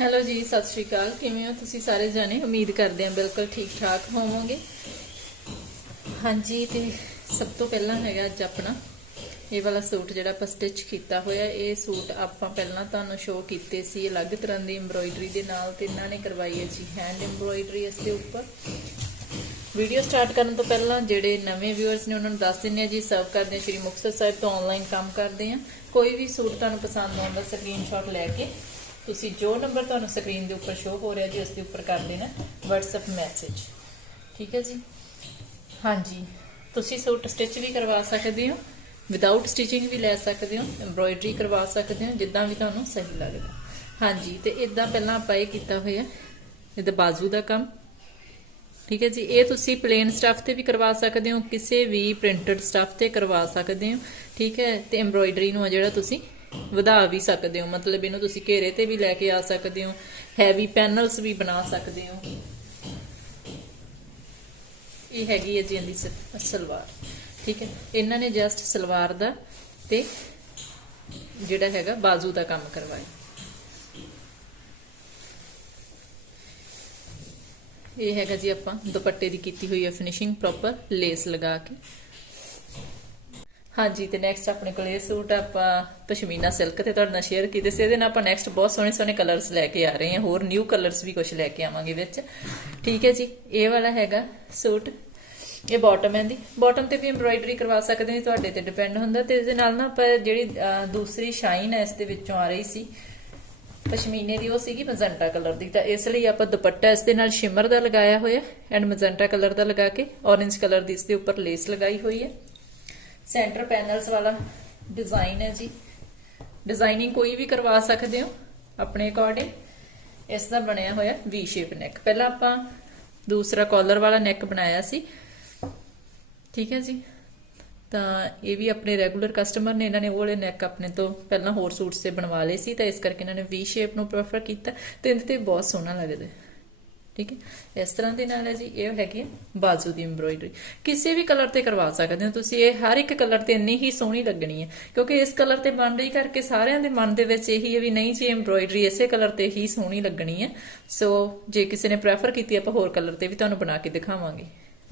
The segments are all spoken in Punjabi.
ਹੈਲੋ ਜੀ, ਸਤਿ ਸ਼੍ਰੀ ਅਕਾਲ। ਕਿਵੇਂ ਹੋ ਤੁਸੀਂ ਸਾਰੇ ਜਾਣੇ? ਉਮੀਦ ਕਰਦੇ ਹਾਂ ਬਿਲਕੁਲ ਠੀਕ ਠਾਕ ਹੋਵੋਗੇ। ਹਾਂਜੀ, ਤੇ ਸਭ ਤੋਂ ਪਹਿਲਾਂ ਹੈਗਾ ਅੱਜ ਆਪਣਾ ਇਹ ਵਾਲਾ ਸੂਟ ਜਿਹੜਾ ਆਪਾਂ ਸਟਿਚ ਕੀਤਾ ਹੋਇਆ, ਇਹ ਸੂਟ ਆਪਾਂ ਪਹਿਲਾਂ ਤੁਹਾਨੂੰ ਸ਼ੋਅ ਕੀਤੇ ਸੀ ਅਲੱਗ ਤਰ੍ਹਾਂ ਦੀ ਐਮਬ੍ਰੋਇਡਰੀ ਦੇ ਨਾਲ ਤੇ ਇਹਨਾਂ ਨੇ ਕਰਵਾਈ ਹੈ ਜੀ ਹੈਂਡ ਐਮਬ੍ਰੋਇਡਰੀ ਇਸ ਦੇ ਉੱਪਰ। ਵੀਡੀਓ ਸਟਾਰਟ ਕਰਨ ਤੋਂ ਪਹਿਲਾਂ ਜਿਹੜੇ ਨਵੇਂ ਵਿਊਅਰਸ ਨੇ ਉਹਨਾਂ ਨੂੰ ਦੱਸ ਦਿੰਦੇ ਆ ਜੀ ਸਰਵ ਕਰਦੇ ਆ ਸ਼੍ਰੀ ਮੁਕਤਸਰ ਸਾਹਿਬ ਤੋਂ ਆਨਲਾਈਨ ਕੰਮ ਕਰਦੇ ਆ ਕੋਈ ਵੀ ਸੂਟ ਤੁਹਾਨੂੰ ਪਸੰਦ ਆਉਂਦਾ ਸਕਰੀਨਸ਼ਾਟ ਲੈ ਕੇ ਤੁਸੀਂ ਜੋ ਨੰਬਰ ਤੁਹਾਨੂੰ ਸਕਰੀਨ ਦੇ ਉੱਪਰ ਸ਼ੋ ਹੋ ਰਿਹਾ ਜੀ, ਉਸ ਦੇ ਉੱਪਰ ਕਰ ਦੇਣਾ WhatsApp ਮੈਸੇਜ ਠੀਕ ਹੈ ਜੀ? ਹਾਂਜੀ। ਤੁਸੀਂ ਸੂਟ ਸਟਿਚ ਵੀ ਕਰਵਾ ਸਕਦੇ ਹੋ ਵਿਦਆਊਟ ਸਟਿਚਿੰਗ ਵੀ ਲੈ ਸਕਦੇ ਹੋ ਐਮਬ੍ਰੋਇਡਰੀ ਕਰਵਾ ਸਕਦੇ ਹੋ, ਜਿੱਦਾਂ ਵੀ ਤੁਹਾਨੂੰ ਸਹੀ ਲੱਗਦਾ। ਹਾਂਜੀ, ਤੇ ਇਦਾਂ ਪਹਿਲਾਂ ਆਪਾਂ ਇਹ ਕੀਤਾ ਹੋਇਆ, ਇਹਦਾ ਬਾਜ਼ੂ ਦਾ ਕੰਮ। ਠੀਕ ਹੈ ਜੀ? ਇਹ ਤੁਸੀਂ ਪਲੇਨ ਸਟਫ ਤੇ ਵੀ ਕਰਵਾ ਸਕਦੇ ਹੋ, ਕਿਸੇ ਵੀ ਪ੍ਰਿੰਟਡ ਸਟਫ ਤੇ ਕਰਵਾ ਸਕਦੇ ਹੋ। ਠੀਕ ਹੈ? ਤੇ ਐਮਬ੍ਰੋਇਡਰੀ ਨੂੰ ਆ ਜਿਹੜਾ ਤੁਸੀਂ ਵਧਾ ਵੀ ਸਕਦੇ ਹੋ। ਮਤਲਬ ਇਹਨੂੰ ਤੁਸੀਂ ਘੇਰੇ ਤੇ ਵੀ ਲੈ ਕੇ ਆ ਸਕਦੇ ਹੋ। ਹੈਵੀ ਪੈਨਲਸ ਵੀ ਬਣਾ ਸਕਦੇ ਹੋ। ਇਹ ਹੈਗੀ ਹੈ ਜੀ ਇਹਦੀ ਸਲਵਾਰ। ਠੀਕ ਹੈ। ਇਹਨਾਂ ਨੇ ਜਸਟ ਸਲਵਾਰ ਦਾ ਤੇ ਜਿਹੜਾ ਹੈਗਾ ਬਾਜ਼ੂ ਦਾ ਕੰਮ ਕਰਵਾਇਆ। ਇਹ ਹੈਗਾ ਜੀ ਆਪਾਂ ਦੁਪੱਟੇ ਦੀ ਕੀਤੀ ਹੋਈ ਹੈ ਫਿਨਿਸ਼ਿੰਗ ਪ੍ਰੋਪਰ ਲੇਸ ਲਗਾ ਕੇ। ਹਾਂਜੀ, ਤੇ ਨੈਕਸਟ ਆਪਣੇ ਕੋਲ ਇਹ ਸੂਟ ਆਪਾਂ ਪਸ਼ਮੀਨਾ ਸਿਲਕ ਤੇ ਤੁਹਾਡੇ ਨਾਲ ਸ਼ੇਅਰ ਕੀਤੇ ਸੀ। ਇਹਦੇ ਨਾਲ ਆਪਾਂ ਨੈਕਸਟ ਬਹੁਤ ਸੋਹਣੇ ਸੋਹਣੇ ਕਲਰਸ ਲੈ ਕੇ ਆ ਰਹੇ ਹਾਂ। ਹੋਰ ਨਿਊ ਕਲਰਸ ਵੀ ਕੁਝ ਲੈ ਕੇ ਆਵਾਂਗੇ ਵਿੱਚ। ਠੀਕ ਹੈ ਜੀ, ਇਹ ਵਾਲਾ ਹੈਗਾ ਸੂਟ। ਇਹ ਬਾਟਮ ਹੈ ਦੀ ਬਾਟਮ ਤੇ ਵੀ ਐਮਬ੍ਰੋਇਡਰੀ ਕਰਵਾ ਸਕਦੇ ਹੋ ਤੁਹਾਡੇ ਤੇ ਡਿਪੈਂਡ ਹੁੰਦਾ। ਤੇ ਇਹਦੇ ਨਾਲ ਨਾ ਆਪਾਂ ਜਿਹੜੀ ਦੂਸਰੀ ਸ਼ਾਈਨ ਹੈ, ਇਸ ਦੇ ਵਿੱਚੋਂ ਆ ਰਹੀ ਸੀ। ਪਸ਼ਮੀਨੇ ਦੀ ਉਹ ਸੀਗੀ ਮਜ਼ੰਟਾ ਕਲਰ ਦੀ। ਤਾਂ ਇਸ ਲਈ ਆਪਾਂ ਦੁਪੱਟਾ ਇਸ ਦੇ ਨਾਲ ਸ਼ਿਮਰ ਦਾ ਲਗਾਇਆ ਹੋਇਆ ਐਂਡ ਮਜ਼ੰਟਾ ਕਲਰ ਦਾ ਲਗਾ ਕੇ ਔਰੇਂਜ ਕਲਰ ਦੀ ਇਸ ਦੇ ਉੱਪਰ ਲੇਸ ਲਗਾਈ ਹੋਈ ਹੈ। ਸੈਂਟਰ ਪੈਨਲਸ ਵਾਲਾ ਡਿਜ਼ਾਈਨ ਹੈ ਜੀ। ਡਿਜ਼ਾਈਨਿੰਗ ਕੋਈ ਵੀ ਕਰਵਾ ਸਕਦੇ ਹੋ, ਆਪਣੇ ਅਕੋਰਡਿੰਗ ਇਸ ਦਾ ਬਣਿਆ ਹੋਇਆ ਵੀ ਸ਼ੇਪ ਨੈਕ ਪਹਿਲਾਂ ਆਪਾਂ ਦੂਸਰਾ ਕਾਲਰ ਵਾਲਾ ਨੈਕ ਬਣਾਇਆ ਸੀ। ਠੀਕ ਹੈ ਜੀ। ਤਾਂ ਇਹ ਵੀ ਆਪਣੇ ਰੈਗੂਲਰ ਕਸਟਮਰ ਨੇ, ਇਹਨਾਂ ਨੇ ਉਹ ਵਾਲੇ ਨੈਕ ਆਪਣੇ ਤੋਂ ਪਹਿਲਾਂ ਹੋਰ ਸੂਟਸ ਤੇ ਬਣਵਾ ਲਏ ਸੀ, ਤਾਂ ਇਸ ਕਰਕੇ ਇਹਨਾਂ ਨੇ ਵੀ ਸ਼ੇਪ ਨੂੰ ਪ੍ਰੈਫਰ ਕੀਤਾ। ਤੇ ਇਹਦੇ ਤੇ ਬਹੁਤ ਸੋਹਣਾ ਲੱਗਦਾ ਠੀਕ ਹੈ? ਇਸ ਤਰ੍ਹਾਂ ਦੇ ਨਾਲ ਹੈ ਜੀ, ਇਹ ਹੈਗੀ ਹੈ ਬਾਜ਼ੂ ਦੀ ਐਮਬ੍ਰੋਇਡਰੀ ਕਿਸੇ ਵੀ ਕਲਰ ਤੇ ਕਰਵਾ ਸਕਦੇ ਹੋ ਤੁਸੀਂ, ਇਹ ਹਰ ਇੱਕ ਕਲਰ ਤੇ ਇੰਨੀ ਹੀ ਸੋਹਣੀ ਲੱਗਣੀ ਹੈ। ਕਿਉਂਕਿ ਇਸ ਕਲਰ ਤੇ ਬਣ ਰਹੀ ਕਰਕੇ ਸਾਰਿਆਂ ਦੇ ਮਨ ਦੇ ਵਿੱਚ ਇਹੀ ਹੈ ਵੀ ਨਹੀਂ ਜੀ ਐਮਬ੍ਰੋਇਡਰੀ ਇਸੇ ਕਲਰ ਤੇ ਹੀ ਸੋਹਣੀ ਲੱਗਣੀ ਹੈ। ਸੋ ਜੇ ਕਿਸੇ ਨੇ ਪ੍ਰੈਫਰ ਕੀਤੀ, ਆਪਾਂ ਹੋਰ ਕਲਰ ਤੇ ਵੀ ਤੁਹਾਨੂੰ ਬਣਾ ਕੇ ਦਿਖਾਵਾਂਗੇ।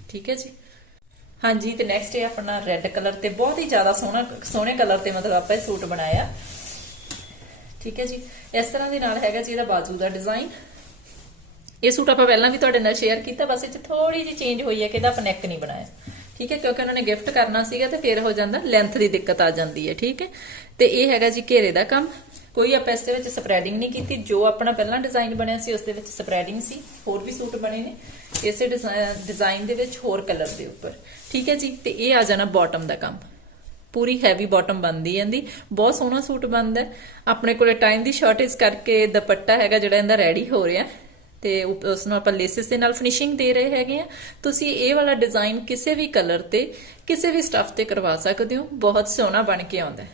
ਠੀਕ ਹੈ ਜੀ? ਹਾਂਜੀ, ਤੇ ਨੈਕਸਟ ਹੈ ਆਪਣਾ ਰੈੱਡ ਕਲਰ ਤੇ ਬਹੁਤ ਹੀ ਜ਼ਿਆਦਾ ਸੋਹਣਾ, ਸੋਹਣੇ ਕਲਰ ਤੇ ਮਤਲਬ ਆਪਾਂ ਇਹ ਸੂਟ ਬਣਾਇਆ। ਠੀਕ ਹੈ ਜੀ? ਇਸ ਤਰ੍ਹਾਂ ਦੇ ਨਾਲ ਹੈਗਾ ਜੀ ਇਹਦਾ ਬਾਜੂ ਦਾ ਡਿਜ਼ਾਈਨ ਇਹ ਸੂਟ ਆਪਾਂ ਪਹਿਲਾਂ ਵੀ ਤੁਹਾਡੇ ਨਾਲ ਸ਼ੇਅਰ ਕੀਤਾ, ਬਸ ਇਹ ਚ ਥੋੜੀ ਜਿਹੀ ਚੇਂਜ ਹੋਈ ਹੈ ਕਿ ਇਹਦਾ ਆਪਾਂ ਨੈਕ ਨਹੀਂ ਬਣਾਇਆ। ਠੀਕ ਹੈ, ਕਿਉਂਕਿ ਉਹਨਾਂ ਨੇ ਗਿਫਟ ਕਰਨਾ ਸੀਗਾ ਤੇ ਫਿਰ ਹੋ ਜਾਂਦਾ ਲੈਂਥ ਦੀ ਦਿੱਕਤ ਆ ਜਾਂਦੀ ਹੈ, ਠੀਕ ਹੈ। ਤੇ ਇਹ ਹੈਗਾ ਜੀ ਘੇਰੇ ਦਾ ਕੰਮ। ਕੋਈ ਆਪਾਂ ਇਸ ਦੇ ਵਿੱਚ ਸਪਰੈਡਿੰਗ ਨਹੀਂ ਕੀਤੀ, ਜੋ ਆਪਣਾ ਪਹਿਲਾਂ ਡਿਜ਼ਾਈਨ ਬਣਿਆ ਸੀ ਉਸ ਦੇ ਵਿੱਚ ਸਪਰੈਡਿੰਗ ਸੀ, ਹੋਰ ਵੀ ਸੂਟ ਬਣੇ ਨੇ। ਇਸੇ ਡਿਜ਼ਾਈਨ ਦੇ ਵਿੱਚ ਹੋਰ ਕਲਰ ਦੇ ਉੱਪਰ। ਠੀਕ ਹੈ ਜੀ, ਤੇ ਇਹ ਆ ਜਾਣਾ ਬਾਟਮ ਦਾ ਕੰਮ। ਪੂਰੀ ਹੈਵੀ ਬਾਟਮ ਬਣਦੀ ਹੈ ਇਹਦੀ। ਬਹੁਤ ਸੋਹਣਾ ਸੂਟ ਬਣਦਾ ਆਪਣੇ ਕੋਲੇ ਟਾਈਮ ਦੀ ਸ਼ਾਰਟੇਜ ਕਰਕੇ ਦੁਪੱਟਾ ਹੈਗਾ ਜਿਹੜਾ ਇਹਦਾ ਰੈਡੀ ਹੋ ਰਿਹਾ। ਤੇ ਉਪ- ਉਸ ਨੂੰ ਆਪਾਂ ਲੇਸਿਸ ਦੇ ਨਾਲ ਫਿਨਿਸ਼ਿੰਗ ਦੇ ਰਹੇ ਹੈਗੇ ਆ। ਤੁਸੀਂ ਇਹ ਵਾਲਾ ਡਿਜ਼ਾਈਨ ਕਿਸੇ ਵੀ ਕਲਰ ਤੇ, ਕਿਸੇ ਵੀ ਸਟਫ ਤੇ ਕਰਵਾ ਸਕਦੇ ਹੋ। ਬਹੁਤ ਸੋਹਣਾ ਬਣ ਕੇ ਆਉਂਦਾ ਹੈ।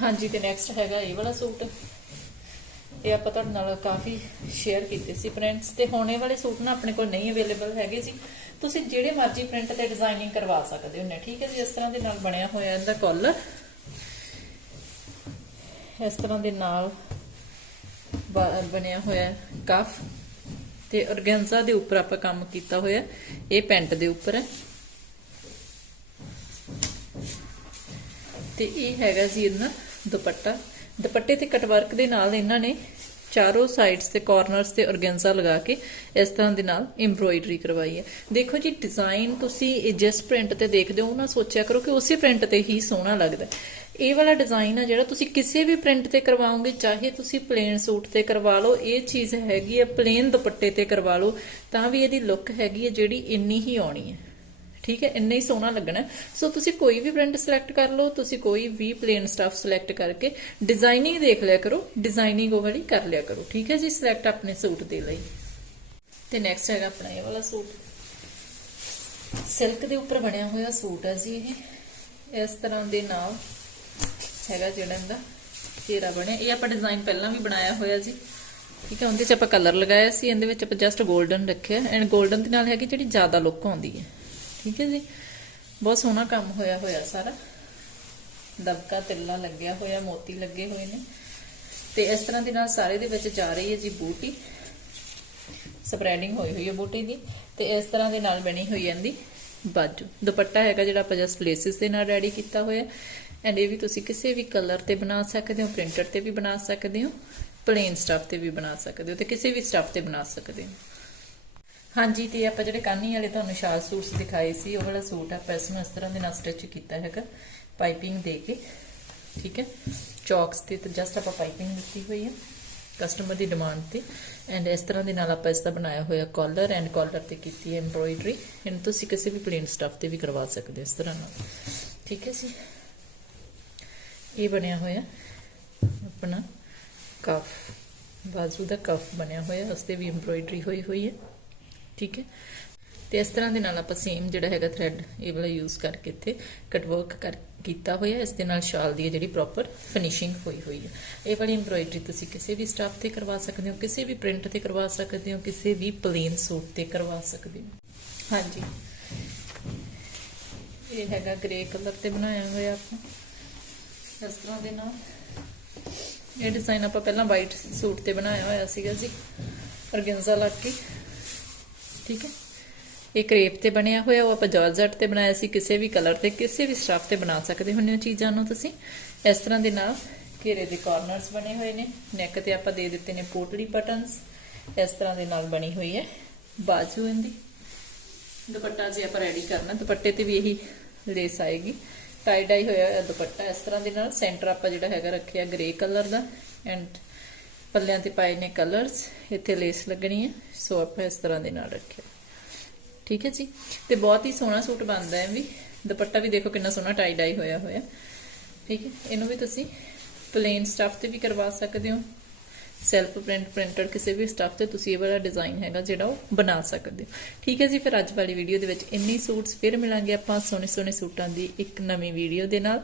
ਹਾਂਜੀ, ਤੇ ਨੈਕਸਟ ਹੈਗਾ ਇਹ ਵਾਲਾ ਸੂਟ। ਇਹ ਆਪਾਂ ਤੁਹਾਡੇ ਨਾਲ ਕਾਫੀ ਸ਼ੇਅਰ ਕੀਤੇ ਸੀ ਪ੍ਰਿੰਟਸ ਤੇ ਹੁਣ ਇਹ ਵਾਲੇ ਸੂਟ ਨਾ ਆਪਣੇ ਕੋਲ ਨਹੀਂ ਅਵੇਲੇਬਲ ਹੈਗੇ ਸੀ ਤੁਸੀਂ ਜਿਹੜੇ ਮਰਜ਼ੀ ਪ੍ਰਿੰਟ ਤੇ ਡਿਜ਼ਾਈਨਿੰਗ ਕਰਵਾ ਸਕਦੇ ਹੋ। ਨੇ ਠੀਕ ਹੈ ਜੀ, ਇਸ ਤਰ੍ਹਾਂ ਦੇ ਨਾਲ ਬਣਿਆ ਹੋਇਆ ਇਹਦਾ ਕਾਲਰ ਇਸ ਤਰ੍ਹਾਂ ਦੇ ਨਾਲ ਬਣਿਆ ਹੋਇਆ ਕਫ ਤੇ ਔਰਗੈਂਜ਼ਾ ਦੇ ਉੱਪਰ ਆਪਾਂ ਕੰਮ ਕੀਤਾ ਹੋਇਆ ਇਹ ਪੈਂਟ ਦੇ ਉੱਪਰ ਹੈ। ਤੇ ਇਹ ਹੈਗਾ ਜੀ ਇਹਨਾਂ ਦੁਪੱਟਾ। ਦੁਪੱਟੇ ਤੇ ਕਟਵਰਕ ਦੇ ਨਾਲ ਇਹਨਾਂ ਨੇ ਚਾਰੋਂ ਸਾਈਡਸ ਤੇ ਕਾਰਨਰਸ ਤੇ ਔਰਗੈਂਜ਼ਾ ਲਗਾ ਕੇ ਇਸ ਤਰ੍ਹਾਂ ਦੇ ਨਾਲ ਐਮਬ੍ਰੋਇਡਰੀ ਕਰਵਾਈ ਹੈ। ਦੇਖੋ ਜੀ ਡਿਜ਼ਾਈਨ ਤੁਸੀਂ ਜਿਸ ਪ੍ਰਿੰਟ ਤੇ ਦੇਖਦੇ ਹੋ ਨਾ ਸੋਚਿਆ ਕਰੋ ਕਿ ਉਸੇ ਪ੍ਰਿੰਟ ਤੇ ਹੀ ਸੋਹਣਾ ਲੱਗਦਾ ਇਹ ਵਾਲਾ ਡਿਜ਼ਾਈਨ ਆ ਜਿਹੜਾ ਤੁਸੀਂ ਕਿਸੇ ਵੀ ਪ੍ਰਿੰਟ ਤੇ ਕਰਵਾਓਗੇ, ਚਾਹੇ ਤੁਸੀਂ ਪਲੇਨ ਸੂਟ ਤੇ ਕਰਵਾ ਲਓ, ਇਹ ਚੀਜ਼ ਹੈਗੀ ਆ ਪਲੇਨ ਦੁਪੱਟੇ ਤੇ ਕਰਵਾ ਲਓ, ਤਾਂ ਵੀ ਇਹਦੀ ਲੁੱਕ ਹੈਗੀ ਹੈ ਜਿਹੜੀ ਇੰਨੀ ਹੀ ਆਉਣੀ ਹੈ ਠੀਕ ਹੈ? ਇੰਨਾ ਹੀ ਸੋਹਣਾ ਲੱਗਣਾ। ਸੋ ਤੁਸੀਂ ਕੋਈ ਵੀ ਪ੍ਰਿੰਟ ਸਿਲੈਕਟ ਕਰ ਲਓ, ਤੁਸੀਂ ਕੋਈ ਵੀ ਪਲੇਨ ਸਟਫ ਸਿਲੈਕਟ ਕਰਕੇ ਡਿਜ਼ਾਈਨਿੰਗ ਦੇਖ ਲਿਆ ਕਰੋ ਡਿਜ਼ਾਈਨਿੰਗ ਉਹ ਵਾਲੀ ਕਰ ਲਿਆ ਕਰੋ। ਠੀਕ ਹੈ ਜੀ? ਸਿਲੈਕਟ ਆਪਣੇ ਸੂਟ ਦੇ ਲਈ। ਤੇ ਨੈਕਸਟ ਹੈਗਾ ਆਪਣਾ ਇਹ ਵਾਲਾ ਸੂਟ। ਸਿਲਕ ਦੇ ਉੱਪਰ ਬਣਿਆ ਹੋਇਆ ਸੂਟ ਹੈ ਜੀ ਇਹ। ਇਸ ਤਰ੍ਹਾਂ ਦੇ ਨਾਲ ਹੈਗਾ ਜਿਹੜਾ ਇਹਦਾ ਘੇਰਾ ਬਣਿਆ। ਇਹ ਆਪਾਂ ਡਿਜ਼ਾਈਨ ਪਹਿਲਾਂ ਵੀ ਬਣਾਇਆ ਹੋਇਆ ਜੀ। ਠੀਕ ਹੈ, ਉਹਦੇ 'ਚ ਆਪਾਂ ਕਲਰ ਲਗਾਇਆ ਸੀ, ਇਹਦੇ ਵਿੱਚ ਆਪਾਂ ਜਸਟ 골ਡਨ ਰੱਖਿਆ। ਐਂਡ 골ਡਨ ਦੇ ਨਾਲ ਹੈਗੀ ਜਿਹੜੀ ਜ਼ਿਆਦਾ ਲੁੱਕ ਆਉਂਦੀ ਹੈ। ਠੀਕ ਹੈ ਜੀ? ਬਹੁਤ ਸੋਹਣਾ ਕੰਮ ਹੋਇਆ ਹੋਇਆ ਸਾਰਾ। ਦਬਕਾ, ਤਿੱਲਾ ਲੱਗਿਆ ਹੋਇਆ, ਮੋਤੀ ਲੱਗੇ ਹੋਏ ਨੇ। ਤੇ ਇਸ ਤਰ੍ਹਾਂ ਦੇ ਨਾਲ ਸਾਰੇ ਦੇ ਵਿੱਚ ਜਾ ਰਹੀ ਹੈ ਜੀ ਬੂਟੀ। ਸਪਰੈਡਿੰਗ ਹੋਈ ਹੋਈ ਹੈ ਬੂਟੀ ਦੀ। ਤੇ ਇਸ ਤਰ੍ਹਾਂ ਦੇ ਨਾਲ ਬਣੀ ਹੋਈ ਹੈ ਇਹਦੀ ਬਾਜੂ। ਦੁਪੱਟਾ ਹੈਗਾ ਜਿਹੜਾ ਆਪਾਂ ਜਸਟ ਪਲੇਸਿਸ ਦੇ ਨਾਲ ਰੈਡੀ ਕੀਤਾ ਹੋਇਆ। ਐਂਡ ਇਹ ਵੀ ਤੁਸੀਂ ਕਿਸੇ ਵੀ ਕਲਰ ਤੇ ਬਣਾ ਸਕਦੇ ਹੋ ਪ੍ਰਿੰਟਰ ਤੇ ਵੀ ਬਣਾ ਸਕਦੇ ਹੋ ਪਲੇਨ ਸਟਫ ਤੇ ਵੀ ਬਣਾ ਸਕਦੇ ਹੋ ਤੇ ਕਿਸੇ ਵੀ ਸਟਫ ਤੇ ਬਣਾ ਸਕਦੇ ਹੋ। ਹਾਂਜੀ, ਤੇ ਆਪਾਂ ਜਿਹੜੇ ਕਾਨੀ ਵਾਲੇ ਤੁਹਾਨੂੰ ਸ਼ਾਲ ਸੂਟਸ ਦਿਖਾਏ ਸੀ, ਉਹ ਵਾਲਾ ਸੂਟ ਆਪਾਂ ਇਸ ਨੂੰ ਇਸ ਤਰ੍ਹਾਂ ਦੇ ਨਾਲ ਸਟਿਚ ਕੀਤਾ ਹੈਗਾ ਪਾਈਪਿੰਗ ਦੇ ਕੇ, ਠੀਕ ਹੈ? ਚੌਕਸ ਤੇ ਜਸਟ ਆਪਾਂ ਪਾਈਪਿੰਗ ਦਿੱਤੀ ਹੋਈ ਹੈ ਕਸਟਮਰ ਦੀ ਡਿਮਾਂਡ ਤੇ। ਐਂਡ ਇਸ ਤਰ੍ਹਾਂ ਦੇ ਨਾਲ ਆਪਾਂ ਇਸ ਦਾ ਬਣਾਇਆ ਹੋਇਆ ਕਾਲਰ ਐਂਡ ਕਾਲਰ ਤੇ ਕੀਤੀ ਹੈ ਐਮਬ੍ਰੋਇਡਰੀ ਇਹਨੂੰ ਤੁਸੀਂ ਕਿਸੇ ਵੀ ਪਲੇਨ ਸਟਫ ਤੇ ਵੀ ਕਰਵਾ ਸਕਦੇ ਹੋ ਇਸ ਤਰ੍ਹਾਂ ਨਾਲ। ਠੀਕ ਹੈ ਜੀ? ਇਹ ਬਣਿਆ ਹੋਇਆ। ਆਪਣਾ ਕਫ ਬਾਜ਼ੂ ਦਾ ਕਫ ਬਣਿਆ ਹੋਇਆ, ਉਸ ਤੇ ਵੀ ਐਮਬ੍ਰੋਇਡਰੀ ਹੋਈ ਹੋਈ ਹੈ। ਠੀਕ ਹੈ। ਤੇ ਇਸ ਤਰ੍ਹਾਂ ਦੇ ਨਾਲ ਆਪਾਂ ਸੇਮ ਜਿਹੜਾ ਹੈਗਾ ਥ੍ਰੈਡ ਇਹ ਵਾਲਾ ਯੂਜ਼ ਕਰਕੇ ਇੱਥੇ ਕਟ ਵਰਕ ਕਰ, ਕੀਤਾ ਹੋਇਆ। ਇਸ ਦੇ ਨਾਲ ਸ਼ਾਲ ਦੀ ਜਿਹੜੀ ਪ੍ਰੋਪਰ ਫਿਨਿਸ਼ਿੰਗ ਹੋਈ ਹੋਈ ਹੈ। ਇਹ ਵਾਲੀ ਐਮਬ੍ਰੋਇਡਰੀ ਤੁਸੀਂ ਕਿਸੇ ਵੀ ਸਟਾਫ ਤੇ ਕਰਵਾ ਸਕਦੇ ਹੋ, ਕਿਸੇ ਵੀ ਪ੍ਰਿੰਟ ਤੇ ਕਰਵਾ ਸਕਦੇ ਹੋ, ਕਿਸੇ ਵੀ ਪਲੇਨ ਸੂਟ ਤੇ ਕਰਵਾ ਸਕਦੇ ਹੋ। ਹਾਂਜੀ। ਇਹ ਹੈਗਾ ਗ੍ਰੇ ਕਲਰ ਤੇ ਬਣਾਇਆ ਹੋਇਆ ਆਪਾਂ। ਇਸ ਤਰ੍ਹਾਂ ਦੇ ਨਾਲ। ਇਹ ਡਿਜ਼ਾਈਨ ਆਪਾਂ ਪਹਿਲਾਂ ਵਾਈਟ ਸੂਟ ਤੇ ਬਣਾਇਆ ਹੋਇਆ ਸੀਗਾ ਜੀ ਔਰਗੈਂਜ਼ਾ ਲੱਗ ਕੇ। ਠੀਕ ਹੈ? ਇਹ ਕ੍ਰੇਪ ਤੇ ਬਣਿਆ ਹੋਇਆ, ਉਹ ਆਪਾਂ ਜਾਰਜਟ ਤੇ ਬਣਾਇਆ ਸੀ, ਕਿਸੇ ਵੀ ਕਲਰ ਤੇ, ਕਿਸੇ ਵੀ ਸਟਫ ਤੇ ਬਣਾ ਸਕਦੇ ਹੁੰਦੇ ਹੋ ਚੀਜ਼ਾਂ ਨੂੰ ਤੁਸੀਂ। ਇਸ ਤਰ੍ਹਾਂ ਦੇ ਨਾਲ ਘੇਰੇ ਦੇ ਕਾਰਨਰਸ ਬਣੇ ਹੋਏ ਨੇ। ਨੈਕ ਤੇ ਆਪਾਂ ਦੇ ਦਿੱਤੇ ਨੇ ਪੋਟਲੀ ਬਟਨਸ ਇਸ ਤਰ੍ਹਾਂ ਦੇ ਨਾਲ ਬਣੀ ਹੋਈ ਹੈ ਬਾਜੂ ਇਹਦੀ। ਦੁਪੱਟਾ ਜੇ ਆਪਾਂ ਰੈਡੀ ਕਰਨਾ, ਦੁਪੱਟੇ ਤੇ ਵੀ ਇਹੀ ਲੇਸ ਆਏਗੀ। ਟਾਈ ਡਾਈ ਹੋਇਆ ਹੋਇਆ ਦੁਪੱਟਾ ਇਸ ਤਰ੍ਹਾਂ ਦੇ ਨਾਲ। ਸੈਂਟਰ ਆਪਾਂ ਜਿਹੜਾ ਹੈਗਾ ਰੱਖਿਆ ਗ੍ਰੇ ਕਲਰ ਦਾ। ਐਂਡ ਪੱਲਿਆਂ ਤੇ ਪਾਏ ਨੇ ਕਲਰਸ ਇੱਥੇ ਲੇਸ ਲੱਗਣੀ ਹੈ। ਸੋ ਆਪਾਂ ਇਸ ਤਰ੍ਹਾਂ ਦੇ ਨਾਲ ਰੱਖਿਆ। ਠੀਕ ਹੈ ਜੀ? ਤੇ ਬਹੁਤ ਹੀ ਸੋਹਣਾ ਸੂਟ ਬਣਦਾ ਹੈ ਵੀ। ਦੁਪੱਟਾ ਵੀ ਦੇਖੋ ਕਿੰਨਾ ਸੋਹਣਾ ਟਾਈ ਡਾਈ ਹੋਇਆ ਹੋਇਆ। ਠੀਕ ਹੈ? ਇਹਨੂੰ ਵੀ ਤੁਸੀਂ ਪਲੇਨ ਸਟਫ ਤੇ ਵੀ ਕਰਵਾ ਸਕਦੇ ਹੋ। ਸੈਲਫ ਪ੍ਰਿੰਟ ਪ੍ਰਿੰਟਡ ਕਿਸੇ ਵੀ ਸਟੱਫ ਤੇ ਤੁਸੀਂ ਇਹ ਵਾਲਾ ਡਿਜ਼ਾਈਨ ਹੈਗਾ ਜਿਹੜਾ ਉਹ ਬਣਾ ਸਕਦੇ ਹੋ। ਠੀਕ ਹੈ ਜੀ, ਫਿਰ ਅੱਜ ਵਾਲੀ ਵੀਡੀਓ ਦੇ ਵਿੱਚ ਇੰਨੀ ਸੂਟਸ ਫਿਰ ਮਿਲਾਂਗੇ ਆਪਾਂ ਸੋਹਣੇ ਸੋਹਣੇ ਸੂਟਾਂ ਦੀ ਇੱਕ ਨਵੀਂ ਵੀਡੀਓ ਦੇ ਨਾਲ।